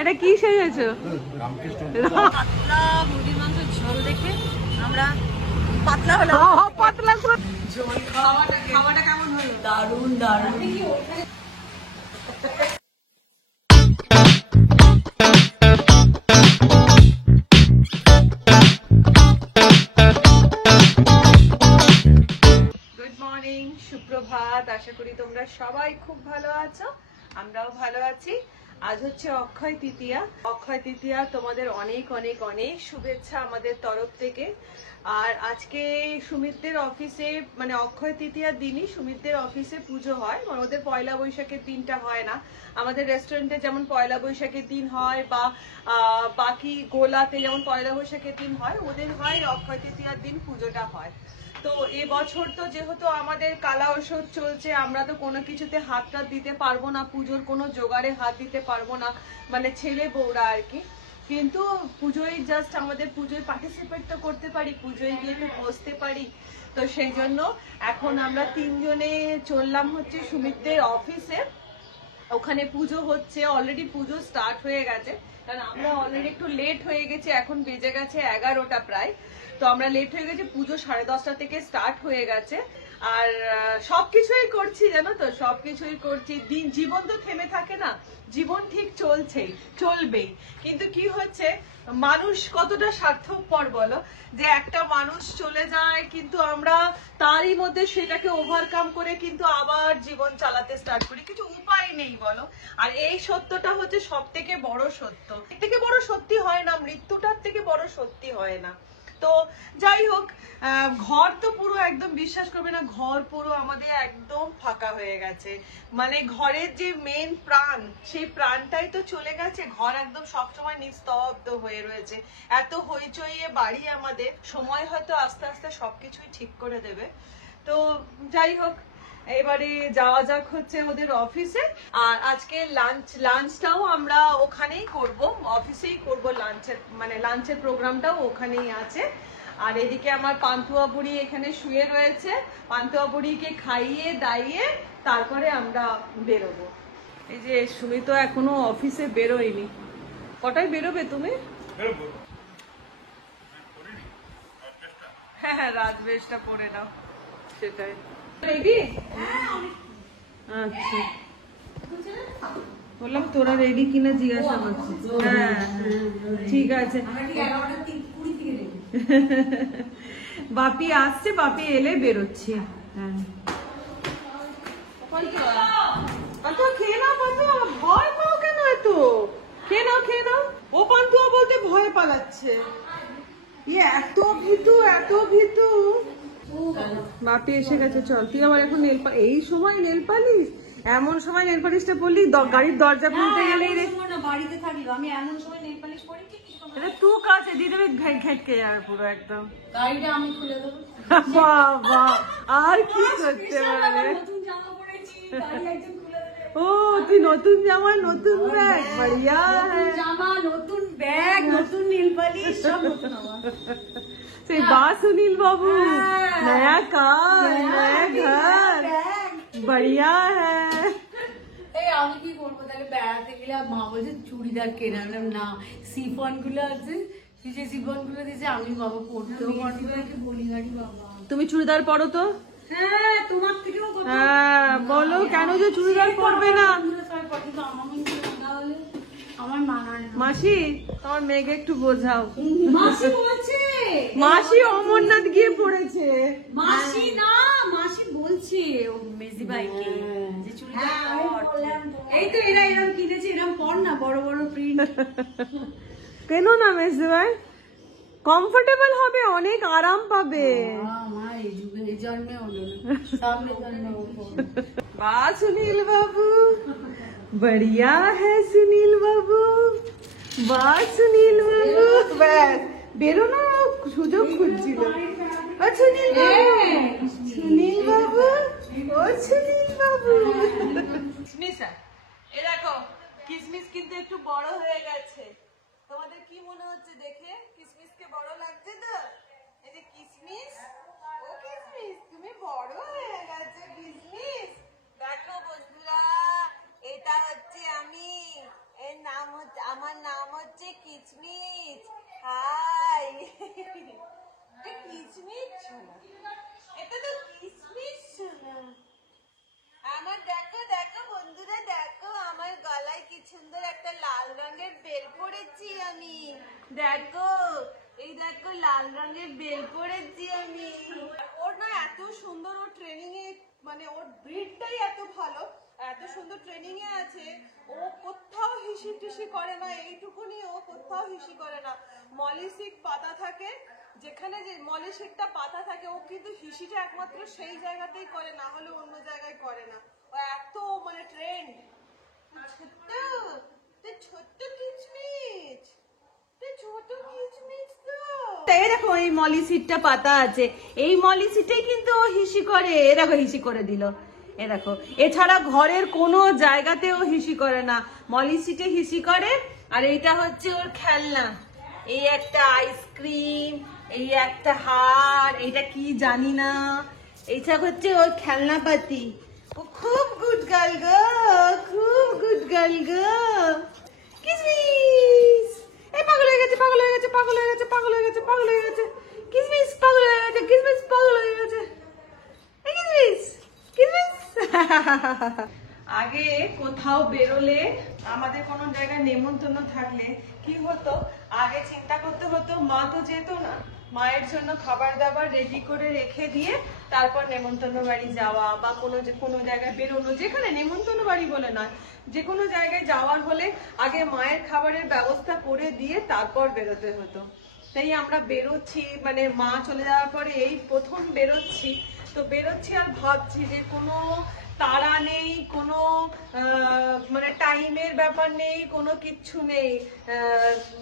এটা কি সেজেছো? পাতলা মুরগির মাংসের ঝোল দেখে আমরা পাতলা হলো। পাতলা ঝোল খাওয়াটা কেমন হলো? দারুণ দারুণ। গুড মর্নিং, সুপ্রভাত। আশা করি তোমরা সবাই খুব ভালো আছো, আমরাও ভালো আছি। আজ হচ্ছে অক্ষয় তৃতীয়া। অক্ষয় তৃতীয়া তোমাদের অনেক অনেক অনেক শুভেচ্ছা আমাদের তরফ থেকে। আর আজকে সুমিতদের অফিসে মানে অক্ষয় তৃতীয়ার দিনই সুমিতদের অফিসে পুজো হয়। মানে ওদের পয়লা বৈশাখের দিনটা হয় না। আমাদের রেস্টুরেন্টে যেমন পয়লা বৈশাখের দিন হয় বা বাকি গোলাতে যেমন পয়লা বৈশাখের দিন হয়, ওদের হয় অক্ষয় তৃতীয়ার দিন পুজোটা হয়। তো এবছর তো যেহেতু আমাদের কালা ঔষধ চলছে, আমরা তো কোনো কিছুতে হাতটা দিতে পারবো না, পুজোর কোনো জোগাড়ে হাত দিতে পারবো না, মানে ছেলে বউরা আর কি। কিন্তু পুজোয় জাস্ট আমাদের পুজোয় পার্টিসিপেট তো করতে পারি, পুজোয় গিয়ে তো বসতে পারি। তো সেই জন্য এখন আমরা তিনজনে চললাম হচ্ছে সুমিতদের অফিসে। ওখানে পুজো হচ্ছে, অলরেডি পুজো স্টার্ট হয়ে গেছে, কারণ আমরা অলরেডি একটু লেট হয়ে গেছি। এখন বেজে গেছে 11টা প্রায়। তো আমরা লেট হয়ে গেছি, পুজো 10:30 থেকে স্টার্ট হয়ে গেছে। আর সবকিছুই করছি জানো তো, সবকিছুই করছি। জীবন তো থেমে থাকে না, জীবন ঠিক চলছেই, চলবেই। কিন্তু কি হচ্ছে, মানুষ কতটা স্বার্থপর বলো, যে একটা মানুষ চলে যায় কিন্তু আমরা তারই মধ্যে সেটাকে ওভারকাম করে কিন্তু আবার জীবন চালাতে স্টার্ট করি, কিছু উপায় নেই বলো। আর এই সত্যটা হচ্ছে সব থেকে বড় সত্য, এর থেকে বড় সত্যি হয় না, মৃত্যুটার থেকে বড় সত্যি হয় না। তো যাই হোক, ঘর তো পুরো একদম বিশ্বাস করবে না, ঘর পুরো আমাদের একদম ফাঁকা হয়ে গেছে। মানে ঘরের যে মেন প্রাণ, সেই প্রাণটাই তো চলে গেছে। ঘর একদম সবসময় নিস্তব্ধ হয়ে রয়েছে। এত হইচইয়ে বাড়ি আমাদের, সময় হয়তো আস্তে আস্তে সবকিছুই ঠিক করে দেবে। তো যাই হোক, এবারে যাওয়া যাক হচ্ছে ওদের অফিসে। আর আজকে লাঞ্চটাও আমরা ওখানেই করব, অফিসেই করব। লাঞ্চের প্রোগ্রামটাও ওখানেই আছে। আর এদিকে আমার পান্তুয়া বুড়ি এখানে শুয়ে রয়েছে, পান্তুয়া বুড়িকে খাইয়ে দাইয়ে তারপরে আমরা বেরোবো। এই যে সুমিত এখনো অফিসে বেরোয়নি। কটায় বেরোবে তুমি? হ্যাঁ হ্যাঁ, রাজবেশটা পরে নাও, সেটাই। রেডি? আচ্ছা, বললাম তোরা রেডি কিনা জিজ্ঞাসা করছি। হ্যাঁ ঠিক আছে। বাপি আসছে, বাপি এলে বেরোচ্ছি। হ্যাঁ খেয়ে নাও পান্তুয়া, ভয় পাও কেন এত? খেয়ে নাও খেয়ে নাও। ও পান্তুয়া বলতে ভয় পালাচ্ছে, এত ভীতু এত ভীতু। বাপি এসে গেছে, চল। তুই আবার এখন এই সময় নেল পালিশ, এমন সময় নেল পালিশটা পরলি গাড়ির দরজা খুলতে গেলেই রে। বাড়িতে থাকি আমি এমন সময় নেল পালিশ পরি কি? তু কাছে দিয়ে দেবে, ঘেটকে যাবে পুরো একদম। গাড়িটা আমি খুলে দেবো। বাবা আর কি করতে পারে। নতুন জামা পরেছি, গাড়ি একজন খুলে দেবে। ও তুই নতুন জামা নতুন ব্যাগ, বড়িয়া। নতুন জামা নতুন ব্যাগ নতুন নেল পালিশ সব নতুন আমার। সেই বা সুনীল বাবু, নয়া कार नया घर, बढ़िया है। আমি কি করবো তাহলে? বেড়াতে গেলে মা বলছে চুড়িদার কেনা, না সিফন গুলো আছে, যে সিফন গুলো দিয়েছে আমি বাবা পড়তেও পারবো না, বলি গাড়ি বাবা। তুমি চুড়িদার পরো তো? হ্যাঁ তোমার থেকেও হ্যাঁ বলো, কেন যে চুড়িদার পরবে না? আমার মানায় না। মাসি, তোমার মেয়েকে একটু বোঝাও। মাসি বলছে, মাসি অমরনাথ গিয়ে পড়েছে। মাসি না মাসি বলছে ও মেজি ভাইকে যে চুড়িদার পর। এই তো এরা এরকম কিনেছে, এরকম পর না, বড় বড় প্রিন্ট। কেন না মেজি ভাই, কমফোর্টেবল হবে, অনেক আরাম পাবে। আমার এই যুগে এই জন্মে হলো না, সামনে জন্মে হলো। বা সুনীল বাবু, बढ़िया है सुनील बाबू, বা সুনীল বাবু। ব্যাস বেরোনো সুযোগ খুঁজছিল। ও সুনীল বাবু, সুনীল বাবু, ও সুনীল বাবু। কিসমিস, এ দেখো কিসমিস কিন্তু একটু বড় হয়ে গেছে। তোমাদের কি মনে হচ্ছে দেখে? কিসমিসকে বড় লাগছে তো? এই যে কিসমিস, ও কিসমিস তুমি বড় হয়ে গেছে কিসমিস। দেখো বন্ধুরা, এটা হচ্ছে আমি, এর নাম হচ্ছে, আমার নাম হচ্ছে কিচমিচ। হাই, কিচমিচ শোনা, এটা তো কিচমিচ শোনা। আমার দেখো দেখো বন্ধুরা, দেখো আমার গলায় কি সুন্দর একটা লাল রঙের বেল পরেছি আমি। দেখো, এই দেখো লাল রঙের বেল পরেছি আমি। ওর না এত সুন্দর, ওর ট্রেনিং এ মানে ওর ব্রিডটাই এত ভালো, এত সুন্দর ট্রেনিং এ আছে। ও কোথাও হিসি টিসি করে না, এইটুকুনি ও কোথাও হিসি করে না। মলিসিক পাতা থাকে, যেখানে যে মলিসিকটা পাতা থাকে, ও কিন্তু হিসিটা একমাত্র সেই জায়গাতেই করে, না হলে অন্য জায়গায় করে না। ও এত মানে ট্রেন্ড। ছোট্ট, তুই ছোট্ট কিচমিচ, তুই ছোট কিচমিচ তো। এই দেখো এই মলিসিটটা পাতা আছে, এই মলিসিটাই কিন্তু ও হিসি করে। এ দেখো হিসি করে দিল, এ দেখো। এছাড়া ঘরের কোনো জায়গাতেও হিসি করে না, মলিসিটে হিসি করে। আর এইটা হচ্ছে ওর খেলনা, এই একটা আইসক্রিম, এই একটা হার, এইটা কি জানি না, এইটা হচ্ছে ওর খেলনা পাতি। ও খুব গুড গার্ল গো, খুব গুড গার্ল গো। কিসমিস, এই পাগল হয়ে গেছে, পাগল হয়ে গেছে, পাগল হয়ে গেছে, পাগল হয়ে গেছে, পাগল হয়ে গেছে। কিসমিস পাগল হয়ে গেছে, কিসমিস পাগল হয়ে গেছে। এই কিসমিস, কিসমিস। আগে কোথাও বেরোলে, আমাদের কোনো জায়গায় নেমন্তন্ন থাকলে কি হতো, আগে চিন্তা করতে হতো, মা তো যেত না, মায়ের জন্য খাবার দাবার রেডি করে রেখে দিয়ে তারপর নেমন্তন্ন বাড়ি যাওয়া, বা কোনো জায়গায় বেরোনো, যেখানে নেমন্তন্ন বাড়ি বলে নয়, যে কোনো জায়গায় যাওয়ার হলে আগে মায়ের খাবারের ব্যবস্থা করে দিয়ে তারপর বেরোতে হতো। তাই আমরা বেরোচ্ছি, মানে মা চলে যাওয়ার পরে এই প্রথম বেরোচ্ছি, তো বেরোচ্ছি আর ভাবছি যে কোনো তাড়া নেই, কোনো মানে টাইমের ব্যাপার নেই, কোনো কিচ্ছু নেই।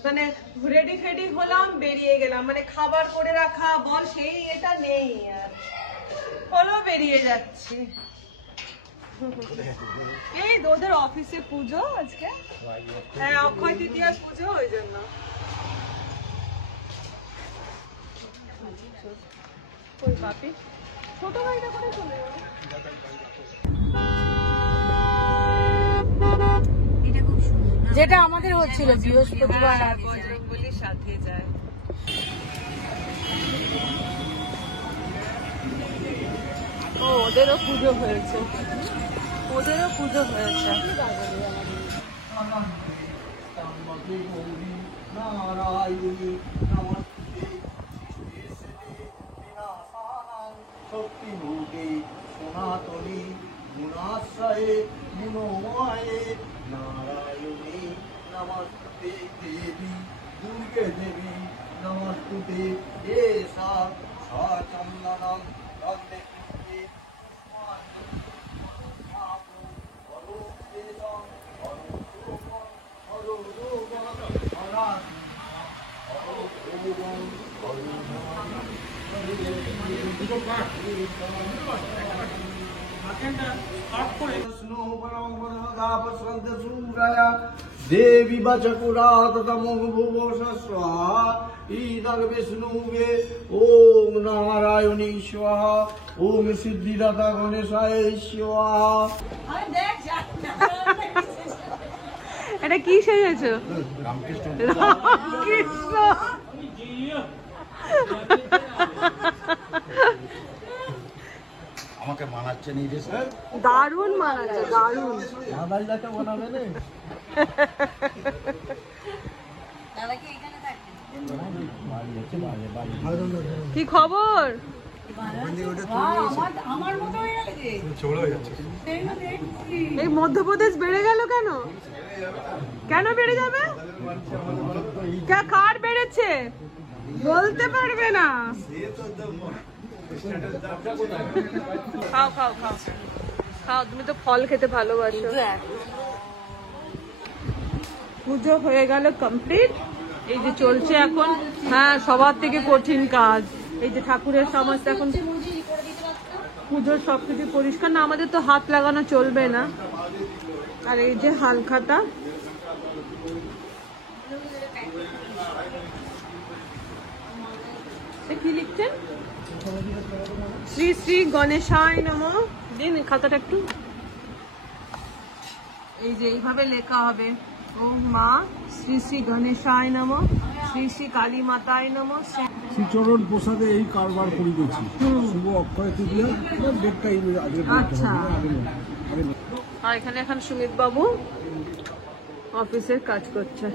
মানে রেডি ফেডি হলাম, বেরিয়ে গেলাম, মানে খাবার করে রাখা বল, সেই এটা নেই আর, হলো বেরিয়ে যাচ্ছি। এই ওদের অফিসে পুজো আজকে, হ্যাঁ অক্ষয় তৃতীয়ার পুজো, ওই জন্য। ওই বাপি ছোট গাড়িটা করে চলে যাবে। যেটা আমাদের হচ্ছিল বৃহস্পতিবার বজরংবলির সাথে যায়। ও ওদেরও পুজো হয়েছে, ওদেরও পুজো হয়েছে। নারায়ণী নমস্তে শক্তিভূতে সনাতনী গুণাশ্রয়ে গুণময়ে নারায়ণী নমস্তে দেবী দুর্গে দেবী নমস্তুতে এষা সচন্দনম রন্দে পুষ্পে देवी बचकुरातमोभुवोषस्वाहा ईदं विष्णुवे ओम नारायणी स्वाहा ओम सिद्धिदाता गणेशाय स्वाहा। এটা কি সেজেছো? রামকৃষ্ণ রামকৃষ্ণ। আমাকে মানাচ্ছে নিজে দারুণ মানাচ্ছে, দারুণ। মানাইলাকে বানাবে না কি খবর? আমার মতো হয়ে গেছে। এই মধ্যপ্রদেশ বেড়ে গেল কেন? কেন বেড়ে যাবে? কার বেড়েছে বলতে পারবে না। খাও খাও খাও খাও, তুমি তো ফল খেতে ভালোবাসো। পুজো হয়ে গেল কমপ্লিট, এই যে চলছে এখন, হ্যাঁ সবার থেকে কঠিন কাজ, এই যে ঠাকুরের সমস্ত এখন পুজোর সবকিছু পরিষ্কার, না আমাদের তো হাত লাগানো চলবে না। আর এই যে হালখাতা, কি লিখছেন? শ্রী শ্রী গণেশায় নমঃ। দিন খাতাটা একটু, এই যে এইভাবে লেখা হবে, ওম মা শ্রী শ্রী গণেশায় নমঃ, শ্রী শ্রী কালী মাতায় নমঃ। শ্রীচরণ প্রসাদে এই কারবার করিতেছি। শুভ অক্ষয় তৃতীয়া ডেটটা আগে আচ্ছা। আর এখানে এখন সুমিত বাবু অফিসের কাজ করছে।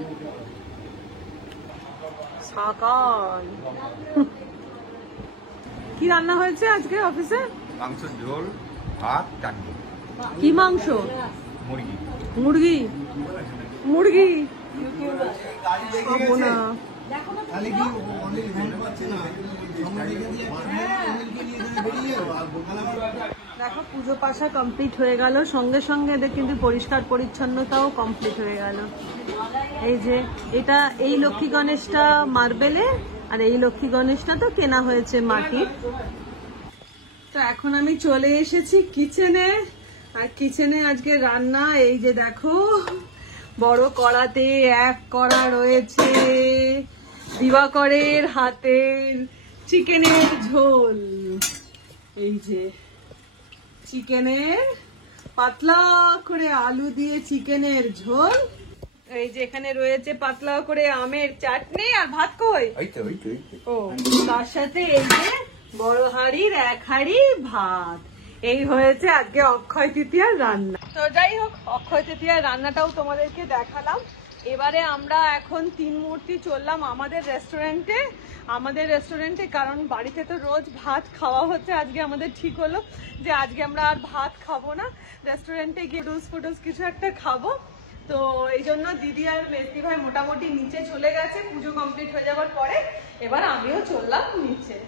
সকাল কি রান্না হয়েছে আজকে অফিসে? মাংসের ঝোল, ভাত, চাটনি, কি মাংস? মুরগি। মুরগি মুরগি না। দেখো পুজো পাশা কমপ্লিট হয়ে গেল, সঙ্গে সঙ্গে এদের কিন্তু পরিষ্কার পরিচ্ছন্নতাও কমপ্লিট হয়ে গেল। এই যে এটা এই লক্ষ্মী গণেশটা মার্বেলে, আর এই লক্ষ্মী গণেশটা তো কেনা হয়েছে মাটির। তো এখন আমি চলে এসেছি কিচেনে, আর কিচেনে আজকে রান্না এই যে দেখো বড় কড়াতে এক কড়া রয়েছে দিবাকরের হাতের চিকেনের ঝোল। এই যে চিকেনের পাতলা করে আলু দিয়ে চিকেনের ঝোল, এই যে এখানে রয়েছে পাতলা করে আমের চাটনি, আর ভাত কই ও তার সাথে এই যে বড় হাঁড়ির এক হাঁড়ি ভাত। এই হয়েছে আজকে অক্ষয় তৃতীয়ার রান্না। তো যাই হোক, অক্ষয় তৃতীয়ার রান্নাটাও তোমাদেরকে দেখালাম। এবারে আমরা এখন 3 মূর্তি চললাম আমাদের রেস্টুরেন্টে, কারণ বাড়িতে তো রোজ ভাত খাওয়া হচ্ছে। আজকে আমাদের ঠিক হলো যে আজকে আমরা আর ভাত খাবো না, রেস্টুরেন্টে গিয়ে ফুডুস কিছু একটা খাবো। তো এই জন্য দিদি আর মেজদি ভাই মোটামুটি নিচে চলে গেছে পুজো কমপ্লিট হয়ে যাওয়ার পরে। এবার আমিও চললাম নিচে।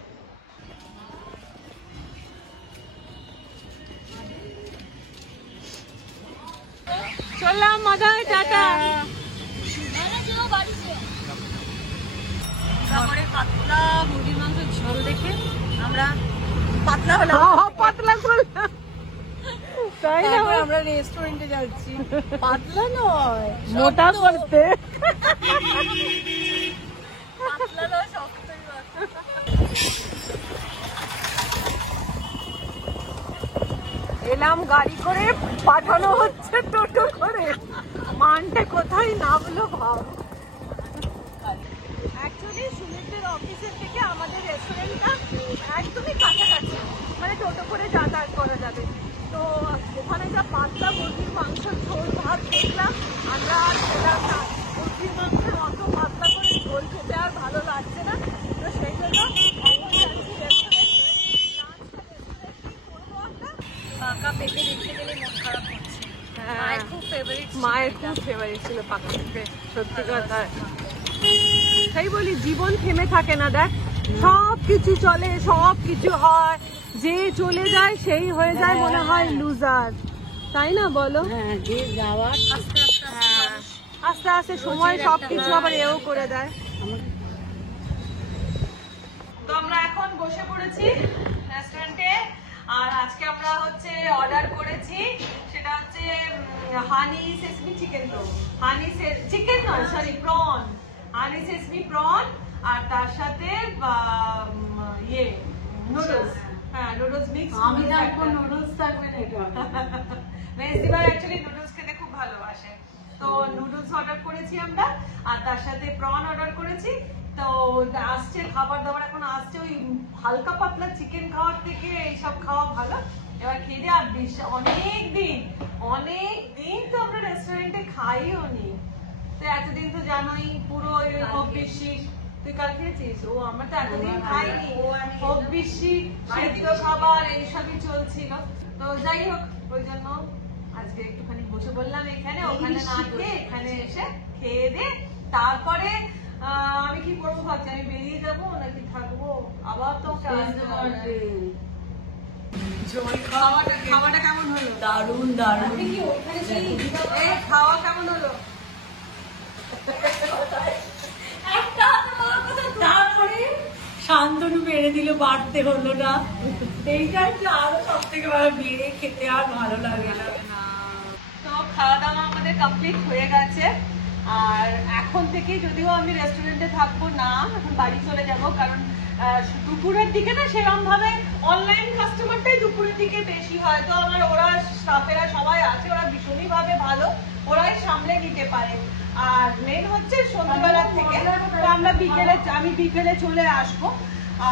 চললাম মাদায়, টাটা। তারপরে পাতলা মুরগির মাংসের ঝোল দেখে আমরা পাতলা হলাম, পাতলা করলাম, তাই না? আমরা রেস্টুরেন্টে যাচ্ছি, পাতলা নয় মোটা করতে। পাতলা নয় শক্ত। এলাম গাড়ি করে, পাঠানো হচ্ছে টোটো করে। মানটা কোথায় নামলো ভাব। অ্যাকচুয়ালি সুমিতের অফিসের থেকে আমাদের রেস্টুরেন্টটা একদমই কাছাকাছি, মানে টোটো করে যাতায়াত করা যাবে। তো ওখানে যা পাতলা মুরগির মাংসের ঝোল ভাত দেখলাম, আমরা আর খেলাম না। মুরগির মাংসের অত পাতলা করে ঝোল খেতে আর ভালো লাগছে না। তো সেই জন্য এখন যাচ্ছি রেস্টুরেন্টে। পাকা পেঁপে দেখতে গেলে মন খারাপ হচ্ছে। মায়ের খুব ফেভারিট ছিল পাকা পেঁপে, সত্যি কথা। তাই বলি জীবন থেমে থাকে না, দেখ সব কিছু চলে, সব কিছু হয়, যে চলে যায় সেই হয়ে যায় মনে হয় লুজার, তাই না বলো? যে যাওয়ার আস্তে আস্তে সময় সবকিছু আবার এও করে দেয়। তো আমরা এখন বসে পড়েছি রেস্টুরেন্টে, আর আজকে আমরা হচ্ছে অর্ডার করেছি, সেটা হচ্ছে হানি সেসমি চিকেন। তো হানি চিকেন নয়, সরি প্রন, হানি সেসমি প্রন, আর তার সাথে ইয়ে নুডলস। হ্যাঁ নুডলস মিক্স। আমি থাকবো, নুডলস থাকবেন। এটা মেজদিবার অ্যাকচুয়ালি নুডলস খেতে খুব ভালোবাসে, তো নুডলস অর্ডার করেছি আমরা, আর তার সাথে প্রন অর্ডার করেছি। তো আসছে খাবার দাবার, এখন আসছে। ওই হালকা পাতলা চিকেন খাওয়ার থেকে এইসব খাওয়া ভালো। এবার খেয়ে আর অনেক দিন তো আমরা রেস্টুরেন্টে খাইও নি। তো এতদিন তো জানোই পুরো হব্বিসি। তুই কাল খেয়েছিস? ও আমরা তো এতদিন খাইনি, হব্বিসি সেদ্ধ খাবার এইসবই চলছিল। তো যাই হোক, ওই জন্য আজকে একটুখানি বসে বললাম এখানে, ওখানে না খেয়ে এখানে এসে খেয়ে দে। তারপরে আমি কি করবো ভাবছি, আমি বেরিয়ে যাবো নাকি থাকবো, আবার তো খাওয়াটা কেমন হলো? দারুণ। খাওয়া কেমন হলো? তারপরে শান্তনু বেড়ে দিল, বাড়তে হলো না। এইটা একটু আরো সব থেকে ভালো, বেড়ে খেতে আর ভালো লাগে না। তো খাওয়া দাওয়া আমাদের কমপ্লিট হয়ে গেছে, আর এখন থেকে যদিও আমি রেস্টুরেন্টে থাকবো না, এখন বাড়ি চলে যাব, কারণ দুপুরের দিকে না সেরকম ভাবে অনলাইন কাস্টমারটাই দুপুরের দিকে বেশি হয়। তো আমার ওরা স্টাফেরা সবাই আছে, ওরা ভীষণই ভাবে ভালো, ওরাই সামলে নিতে পারে। আর মেন হচ্ছে সন্ধ্যাবেলা থেকে তো আমি বিকেলে চলে আসবো।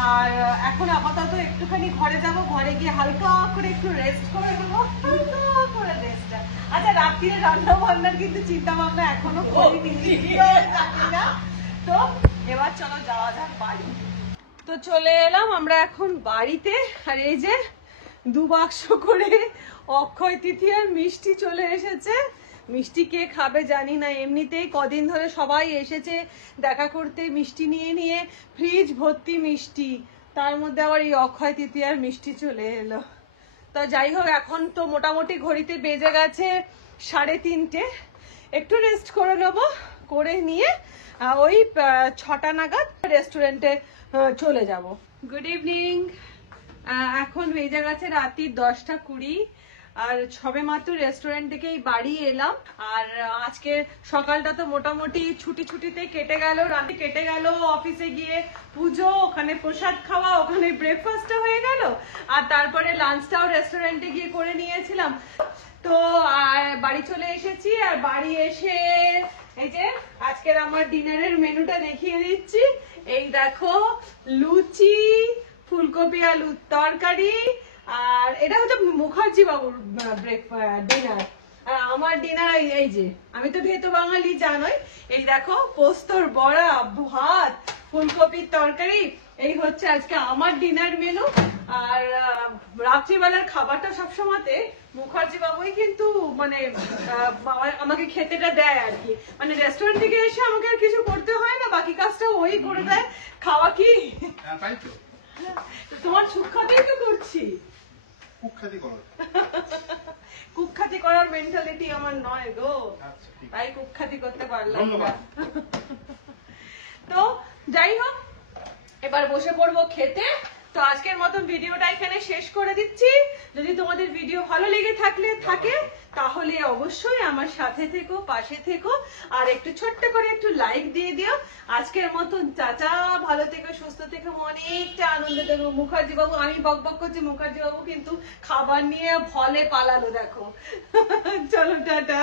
আর এখন আপাতত একটুখানি ঘরে যাব, ঘরে গিয়ে হালকা করে একটু রেস্ট করে নেবো, হালকা করে রেস্ট। আচ্ছা, রাত্রিরে রান্না বান্নার কিন্তু চিন্তা ভাবনা এখনো করিনি, জানি না। তো এবার চলো যাওয়া যাক বাড়ি। তো চলে এলাম আমরা এখন বাড়িতে। আর এই যে 2 বাক্স করে অক্ষয় তৃতীয়ার মিষ্টি চলে এসেছে। মিষ্টি কে খাবে জানি না, এমনিতেই কদিন ধরে সবাই এসেছে দেখা করতে মিষ্টি নিয়ে নিয়ে, ফ্রিজ ভর্তি মিষ্টি, তার মধ্যে আবার এই অক্ষয় তৃতীয়ার মিষ্টি চলে এলো। তো যাই হোক, এখন তো মোটামুটি ঘড়িতে বেজে গেছে 3:30। একটু রেস্ট করে নেবো, করে নিয়ে ওই 6টা নাগাদ রেস্টুরেন্টে চলে যাব। Good evening. এখন বেজে গেছে রাত্রি 10:20 আর সবে মাত্র রেস্টুরেন্ট থেকে বাড়ি এলাম। আর আজকে সকালটা তো মোটামুটি ছুটিতে কেটে গেল, রাতে কেটে গেল, অফিসে গিয়ে পুজো, ওখানে প্রসাদ খাওয়া, ওখানে ব্রেকফাস্টও হয়ে গেল, আর তারপরে লাঞ্চটাও রেস্টুরেন্টে গিয়ে করে নিয়েছিলাম। তো আর বাড়ি চলে এসেছি। আর বাড়ি এসে এই যে আজকের আমার ডিনারের মেনুটা দেখিয়ে দিচ্ছি। এই দেখো, লুচি, ফুলকপি আলুর তরকারি, আর এটা হচ্ছে মুখার্জি বাবুর ডিনার। আর আমার ডিনার এই যে, আমি তো ভেতো বাঙালি জানোই। এই দেখো, পোস্তর বড়া, ভাত, ফুলকপির তরকারি, এই হচ্ছে আজকে আমার ডিনার মেনু। আর রাত্রিবেলার খাবারটা সবসময়তে মুখার্জি বাবুই কিন্তু মানে আমাকে খেতেটা দেয় আর কি। মানে রেস্টুরেন্ট থেকে এসে আমাকে আর কিছু করতে হয় না, বাকি কাজটা ওই করে দেয়। খাওয়া কি তোমার সুখ্যাতেই তো করছি, কুখ্যাতি করার মেন্টালিটি আমার নয় গো, তাই কুখ্যাতি করতে পারলাম না। তো যাই হোক, এবার বসে পড়বো খেতে। তো আজকের মতন ভিডিওটা এখানে শেষ করে দিচ্ছি। যদি তোমাদের ভিডিও ভালো লেগে থাকে তাহলে অবশ্যই আমার সাথে থেকো, পাশে থেকো, আর একটু ছোট্ট করে একটু লাইক দিয়ে দিও। আজকের মতন চাচা, ভালো থেকো, সুস্থ থেকো, অনেকটা আনন্দ থেকো। মুখার্জি বাবু, আমি বকবক করছি, মুখার্জি বাবু কিন্তু খাবার নিয়ে ভলে পালালো দেখো। চলো টাটা।